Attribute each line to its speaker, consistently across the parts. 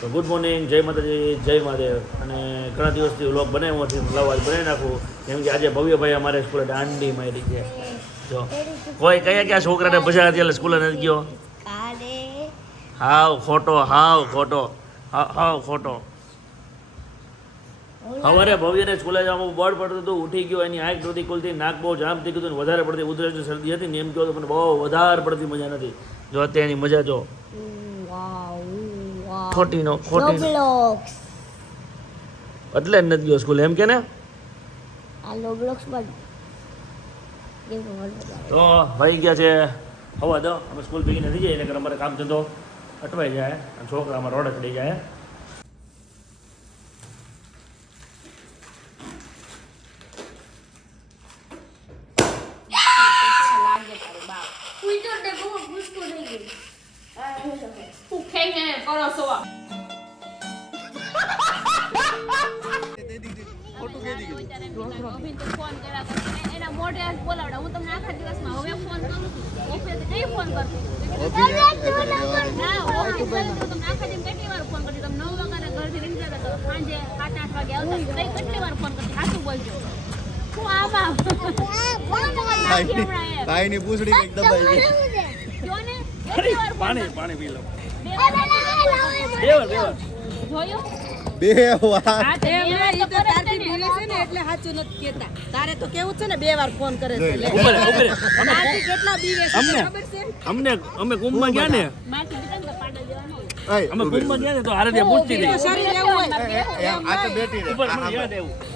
Speaker 1: તો good morning જય માતાજી જય મહાદેવ. અને ઘણા દિવસથી વ્લોગ બનાવ્યો નથી લાવવા બનાવી નાખું. કેમ કે આજે ભવ્યભાઈ અમારે સ્કૂલે દાંડી મારી છે. જો. કોઈ કયા કયા છોકરાને ભજા હતી એટલે સ્કૂલે નથી ગયો? હાવ ખોટો હાવ ખોટો હાવ ખોટો. સવારે ભવ્યને સ્કૂલે જવામાં બળ પડતું હતું ઉઠી ગયો એની આંખ નહોતી ખુલતી નાક બહુ જામ થઈ ગયું વધારે પડતી ઉધરસ શરદી હતી ને એમ કહ્યું તો મને બહુ વધારે પડતી મજા નથી. જો અત્યારે એની મજા જો. ખોટીનો ખોટીનો
Speaker 2: રોબ્લોક્સ
Speaker 1: એટલે જ નથી ગયો સ્કૂલ એમ કે ને?
Speaker 2: આ રોબ્લોક્સ પર
Speaker 1: તો ભાઈ ગયા છે હવા દો. અમે સ્કૂલ ભેગી નથી જઈએ એટલે અમારે કામ ધંધો અટવાઈ જાય અને છોકરા અમારા રોડ ચડી જાય.
Speaker 3: એના મોઢે જ બોલાવડા હું તમને આખા દિવસમાં હવે ફોન કરું છું ઓફિસે કઈ ફોન કરશું ના ઓફિસ તમને આખા કેટલી વાર ફોન કરતી તમે નવ વાગ્યાના ઘરથી નીકળ્યા હતા સાંજે સાત આઠ વાગે આવતા કઈ કેટલી વાર ફોન કરતી સાચું બોલજો હું ને વાર ફોન
Speaker 1: પાણી પાણી પી લો.
Speaker 3: બે વાર
Speaker 4: તારે તો કેવું છે ને બે વાર ફોન કરે છે કેટલા બીવે
Speaker 1: અમને
Speaker 4: ખબર છે?
Speaker 1: અમને અમે કુંભમાં ગયા ને. અમે કુંભમાં ગયા ને તો હારે ત્યાં પૂછતી
Speaker 5: આ તો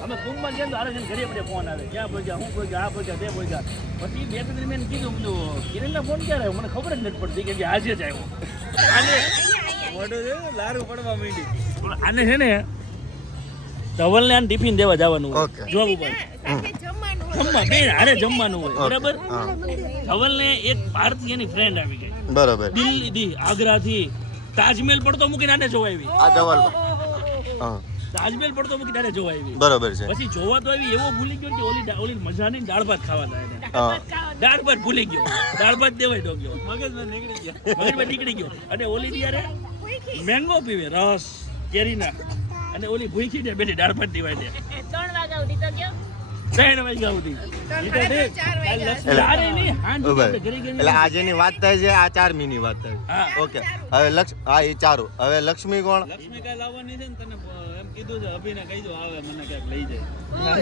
Speaker 1: અમે કુંભમાં ગયા ને તો ઘરે બધે ફોન આવે. ક્યાં પહોંચ્યા હું પહોંચ્યા આ પહોંચ્યા તે પહોંચ્યા પછી બે ત્રણ દિન કીધું બધું કિરણના ફોન ક્યારે મને ખબર જ નથી પડતી કે આજે જ આવ્યો. આને લારું પડવા માંડી આને છે ને ધવલને આને ટિફિન દેવા જવાનું હોય. જોબ ઉપર જમવા બે હારે જમવાનું હોય. બરાબર? ધવલને એક ભારતીય એની ફ્રેન્ડ આવી ગઈ.
Speaker 5: બરાબર.
Speaker 1: દિલ્હીથી આગ્રાથી. તાજમહેલ પડતો મૂકીને આને જોવા આવી
Speaker 5: આ ધવલ
Speaker 1: તાજમહેલ પડતો જોવા આવી
Speaker 5: બરોબર છે.
Speaker 1: પછી જોવા તો આવી એવો ભૂલી ગયો કે ઓલી ઓલી મજાની દાળ ભાત ખાવા થાય દાળ ભાત ભૂલી ગયો. દાળ ભાત દેવાય તો ગયો. મગજમાં નીકળી ગયો. મગજમાં નીકળી ગયો. અને ઓલી ત્યારે મેંગો પીવે રસ કેરીના. અને ઓલી ભૂખી ને બેઠી દાળ ભાત દેવાય દે.
Speaker 3: ત્રણ વાગ્યા સુધી તો ગયો.
Speaker 1: ત્રણ વાગ્યા સુધી. તો નહીં,
Speaker 5: એટલે વાત થાય છે આ ચાર મીની વાત થાય ઓકે. હવે લક્ષ હા એ ચારું. હવે લક્ષ્મી કોણ?
Speaker 1: લક્ષ્મી કાંઈ લાવવાની છે ને તને એમ કીધું છે અભિને કહી દો આવે મને ક્યાંક લઈ જાય.
Speaker 3: હા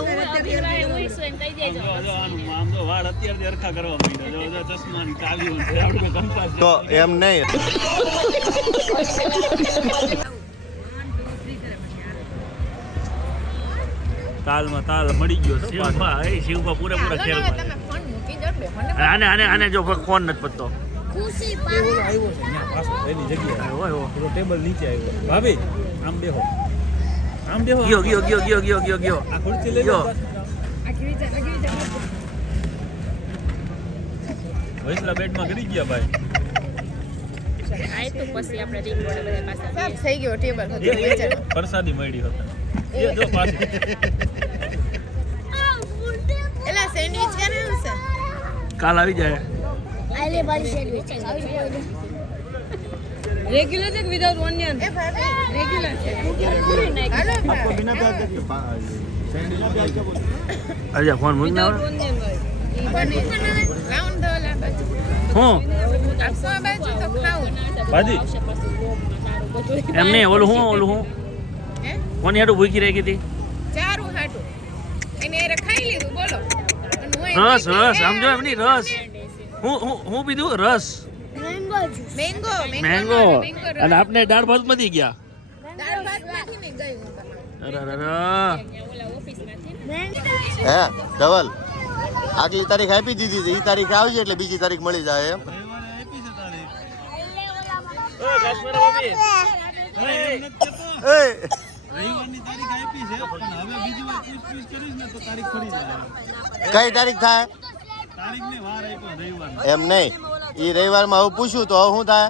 Speaker 3: હું અભિવાય હું છું એમ કહી દેજો
Speaker 1: જો જો આનું આમ જો વાળ અત્યારથી હરખા કરવા માંડ્યા જો જો ચશ્માની ચાવીઓ છે આપણે કંપાસ
Speaker 5: તો એમ નહીં
Speaker 1: તાલમાં તાલ મળી ગયો શિવભા એ શિવભા પૂરેપૂરા ખેલ આને આને આને જો ફોન નથી પડતો.
Speaker 2: ખુશી
Speaker 6: એની જગ્યાએ.
Speaker 1: ઓય ઓય
Speaker 6: પેલો ટેબલ નીચે આવ્યો. ભાભી આમ બેહો. આમ બેહો
Speaker 1: ગયો ગયો ગયો ગયો ગયો ગયો ગયો.
Speaker 6: આ ખુરશી લઈ
Speaker 1: ગયો.
Speaker 6: વૈસલા બેટમાં ગડી ગયા ભાઈ.
Speaker 3: તો પછી આપણે રીંગ પાછા
Speaker 7: થઈ ગયો ટેબલ
Speaker 6: એ- એ પ્રસાદી મળી હતા. જો પાછી.
Speaker 1: કાલ આવી જાય.
Speaker 4: રેગ્યુલર છે. કે વિધાઉટ ઓનિયન
Speaker 1: અરે ફોન મૂકી ના
Speaker 4: ઓનિયન
Speaker 7: રાઉન્ડ ધોલા બાજુ.
Speaker 1: હું?
Speaker 7: આપશો બાજુ તો ખાવું
Speaker 6: ભાજી?
Speaker 1: એમ નહીં ઓલું હું ઓલું હું?
Speaker 7: હે?
Speaker 1: કોની હાટું ભૂખી રહી ગઈ હતી
Speaker 7: ચારું હાટું એને એ ખાઈ લીધું બોલો અને હું
Speaker 1: રસ રસ સમજો એમ નહીં રસ. હું હું હું પીધું? રસ.
Speaker 2: મેંગો જ્યુસ
Speaker 7: મેંગો
Speaker 1: મેંગો અને આપણે દાળ ભાત મધી ગયા?
Speaker 7: હું.
Speaker 5: ધવલ આગલી તારીખ આપી દીધી છે. એ તારીખ આવશે એટલે બીજી તારીખ મળી જાય એમ. એ
Speaker 6: રવિવારની તારીખ આપી છે પણ હવે બીજી વાર પૂછપીછ કરીશ ને તો તારીખ ફરી જાય.
Speaker 5: કઈ તારીખ થાય?
Speaker 6: તારીખ ને વાર રવિવાર
Speaker 5: એમ નહીં. એ રવિવારમાં હું પૂછ્યું તો હું શું થાય?